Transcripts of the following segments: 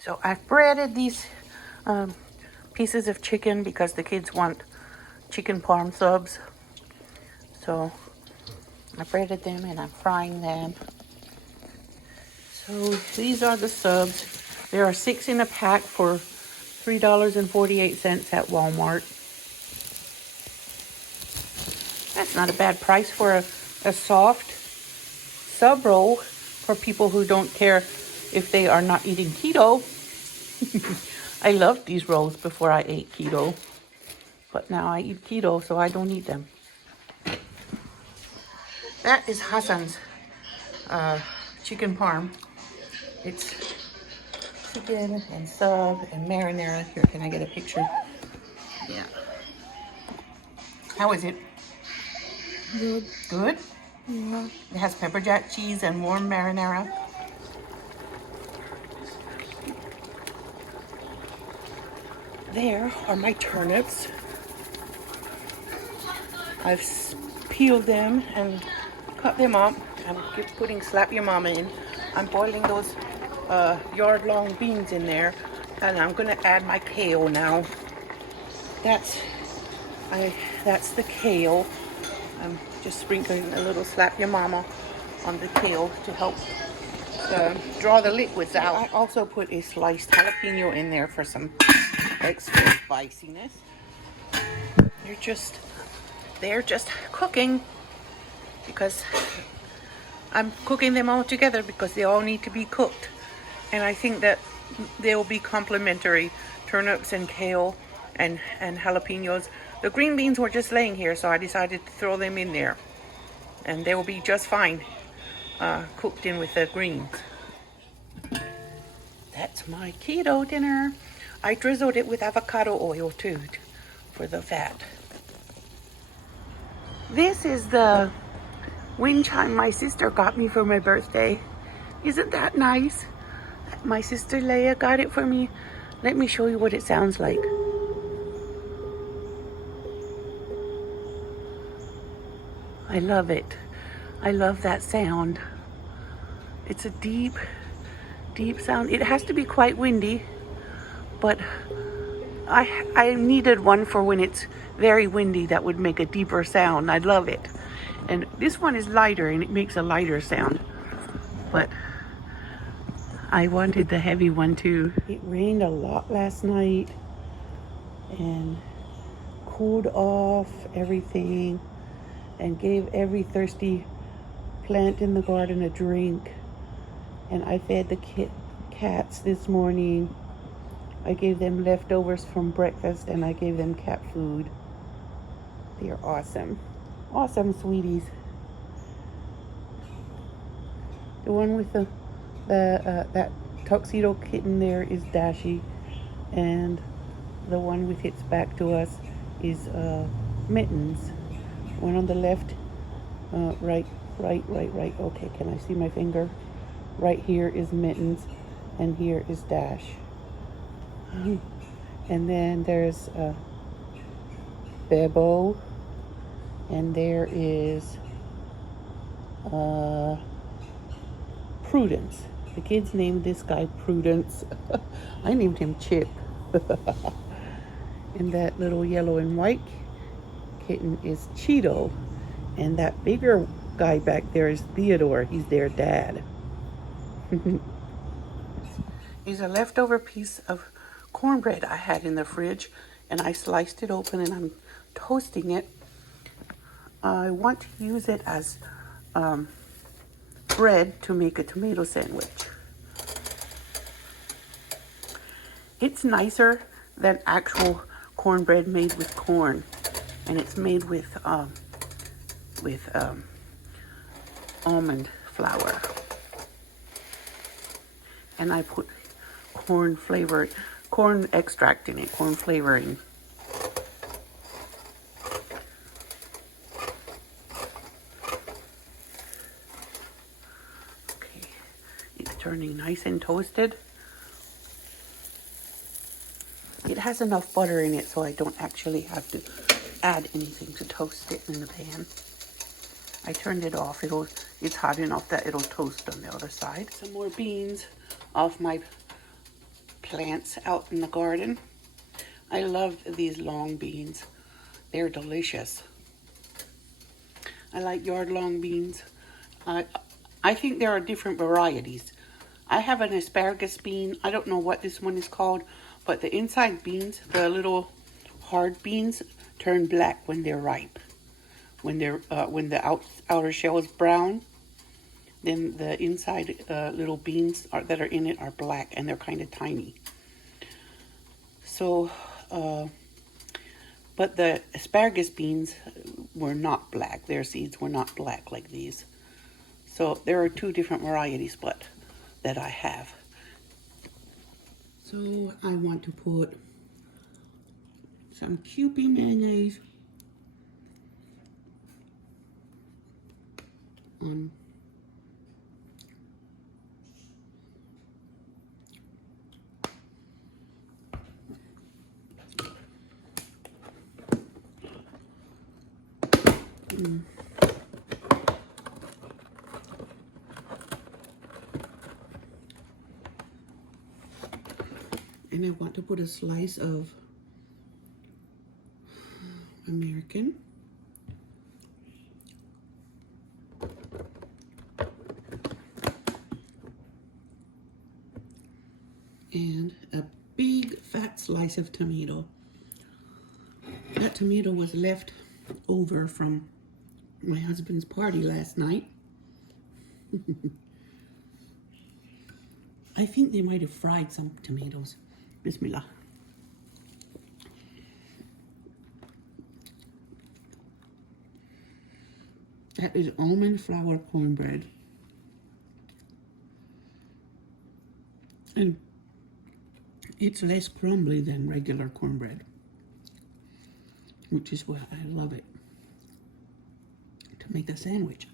So I've breaded these pieces of chicken because the kids want chicken parm subs. So I breaded them and I'm frying them. So these are the subs. There are 6 in a pack for $3.48 at Walmart. That's not a bad price for a soft sub roll for people who don't care if they are not eating keto. I loved these rolls before I ate keto, but now I eat keto, so I don't eat them. That is Hassan's chicken parm. It's chicken and sub and marinara. Here, can I get a picture? Yeah. How is it? Good. Good? Yeah. It has pepper jack cheese and warm marinara. There are my turnips. I've peeled them and cut them up. I'm putting Slap Your Mama in. I'm boiling those yard-long beans in there, and I'm gonna add my kale now. That's the kale. I'm just sprinkling a little Slap Your Mama on the kale to help draw the liquids out. I also put a sliced jalapeno in there for some extra spiciness. They're just cooking because I'm cooking them all together because they all need to be cooked. And I think that they'll be complementary, turnips and kale and jalapenos. The green beans were just laying here, so I decided to throw them in there. And they will be just fine cooked in with the greens. That's my keto dinner. I drizzled it with avocado oil too for the fat. This is the wind chime my sister got me for my birthday. Isn't that nice? My sister Leia got it for me. Let me show you what it sounds like. I love it. I love that sound. It's a deep, deep sound. It has to be quite windy, but I needed one for when it's very windy that would make a deeper sound. I love it. And this one is lighter and it makes a lighter sound, but I wanted the heavy one too. It rained a lot last night and cooled off everything and gave every thirsty plant in the garden a drink. And I fed the cats this morning. I gave them leftovers from breakfast and I gave them cat food. They are awesome. Awesome sweeties. The one with that tuxedo kitten there is Dashi, and the one with its back to us is Mittens. One on the left, right. Okay, can I see my finger? Right here is Mittens, and here is Dash. And then there's Bebo, and there is Prudence. The kids named this guy Prudence. I named him Chip. And that little yellow and white kitten is Cheeto. And that bigger guy back there is Theodore. He's their dad. Here's a leftover piece of cornbread I had in the fridge, and I sliced it open and I'm toasting it. I want to use it as bread to make a tomato sandwich. It's nicer than actual cornbread made with corn, and it's made with almond flour. And I put corn extract in it, corn flavoring. Okay, it's turning nice and toasted. It has enough butter in it so I don't actually have to add anything to toast it in the pan. I turned it off. It's hot enough that it'll toast on the other side. Some more beans off my plants out in the garden. I love these long beans. They're delicious. I like yard long beans. I think there are different varieties. I have an asparagus bean. I don't know what this one is called, but the inside beans, the little hard beans, turn black when they're ripe. When the outer shell is brown, then the inside little beans that are in it are black, and they're kind of tiny. So, but the asparagus beans were not black. Their seeds were not black like these. So there are two different varieties, but that I have. So I want to put some Kewpie mayonnaise on and I want to put a slice of American. And a big fat slice of tomato. That tomato was left over from my husband's party last night. I think they might have fried some tomatoes. Bismillah. That is almond flour cornbread. And it's less crumbly than regular cornbread, which is why I love it to make a sandwich.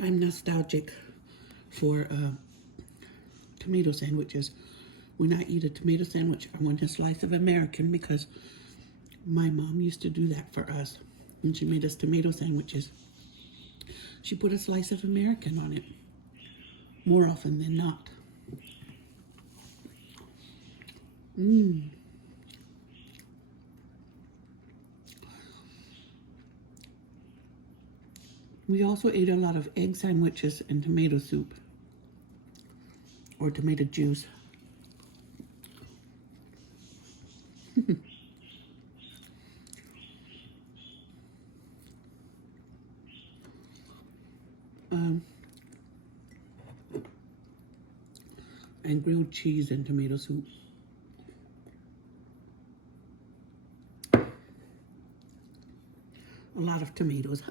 I'm nostalgic for tomato sandwiches. When I eat a tomato sandwich, I want a slice of American because my mom used to do that for us. When she made us tomato sandwiches, she put a slice of American on it more often than not. We also ate a lot of egg sandwiches and tomato soup or tomato juice. And grilled cheese and tomato soup. A lot of tomatoes.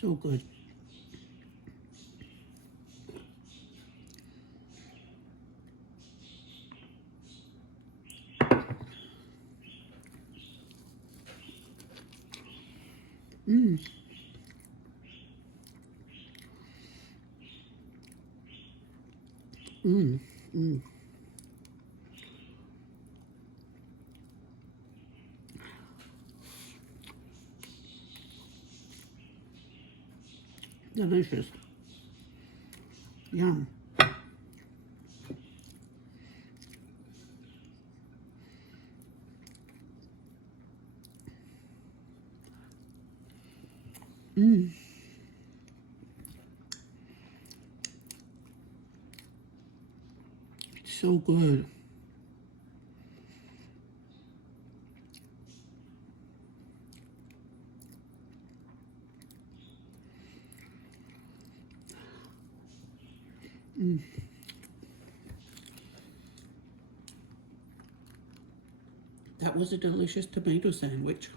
So good. Delicious. Yum. Mmm. It's so good. Mm. That was a delicious tomato sandwich.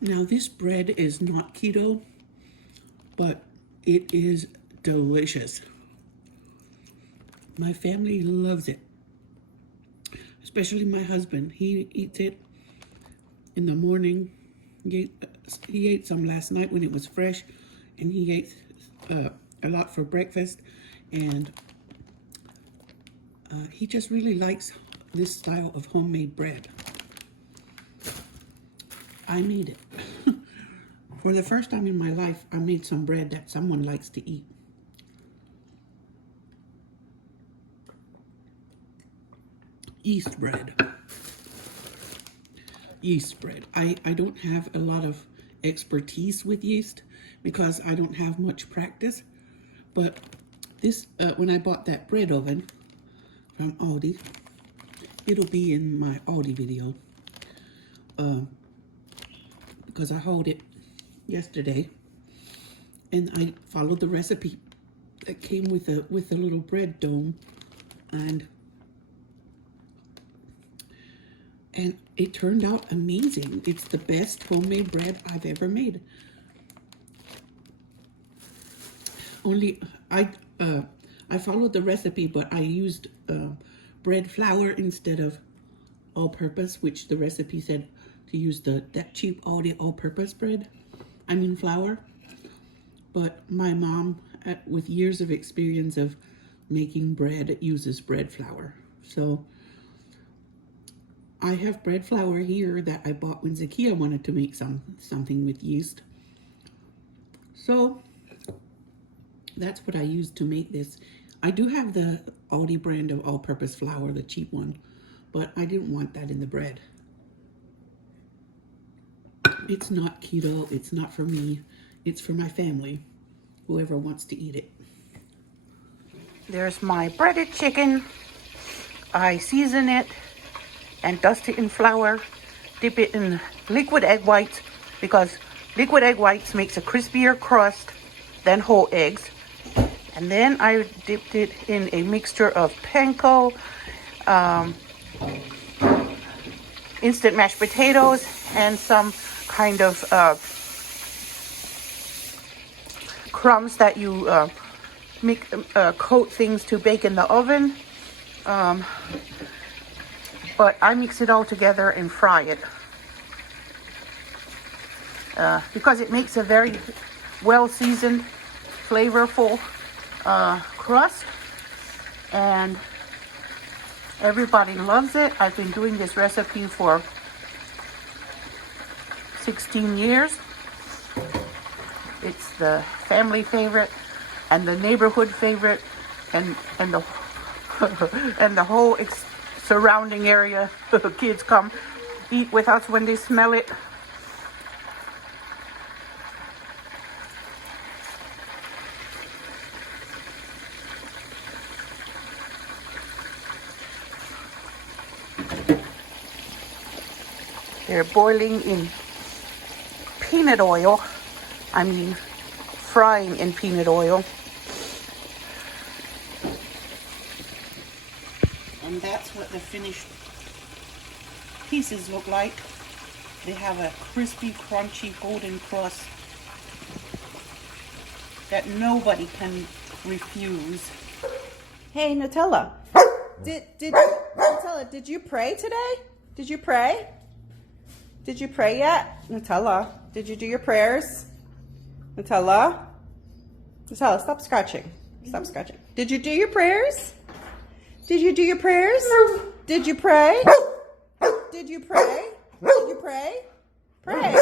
Now this bread is not keto, but it is delicious. My family loves it, especially my husband. He eats it in the morning. He ate some last night when it was fresh, and he ate a lot for breakfast, and he just really likes this style of homemade bread. I made it. For the first time in my life, I made some bread that someone likes to eat. Yeast bread. Yeast bread. I don't have a lot of expertise with yeast because I don't have much practice. But this, when I bought that bread oven from Aldi, it'll be in my Aldi video. Because I hauled it yesterday, and I followed the recipe that came with a little bread dome, and it turned out amazing. It's the best homemade bread I've ever made. Only I followed the recipe, but I used bread flour instead of all-purpose, which the recipe said to use that cheap Aldi all-purpose bread. I mean flour. But my mom, with years of experience of making bread, uses bread flour. So I have bread flour here that I bought when Zakia wanted to make something with yeast. So that's what I used to make this. I do have the Aldi brand of all-purpose flour, the cheap one, but I didn't want that in the bread. It's not keto, it's not for me, it's for my family, whoever wants to eat it. There's my breaded chicken. I season it and dust it in flour, dip it in liquid egg whites because liquid egg whites makes a crispier crust than whole eggs. And then I dipped it in a mixture of panko, instant mashed potatoes, and some kind of crumbs that you coat things to bake in the oven. But I mix it all together and fry it because it makes a very well seasoned, flavorful crust, and everybody loves it. I've been doing this recipe for 16 years. It's the family favorite and the neighborhood favorite and the and the whole surrounding area. Kids come eat with us when they smell it. They're boiling in peanut oil. I mean, frying in peanut oil. And that's what the finished pieces look like. They have a crispy, crunchy, golden crust that nobody can refuse. Hey, Nutella. Nutella, did you pray today? Did you pray? Did you pray yet? Nutella, did you do your prayers? Nutella, stop scratching. Stop scratching. Did you do your prayers? Did you do your prayers? Did you pray? Did you pray? Did you pray? Pray.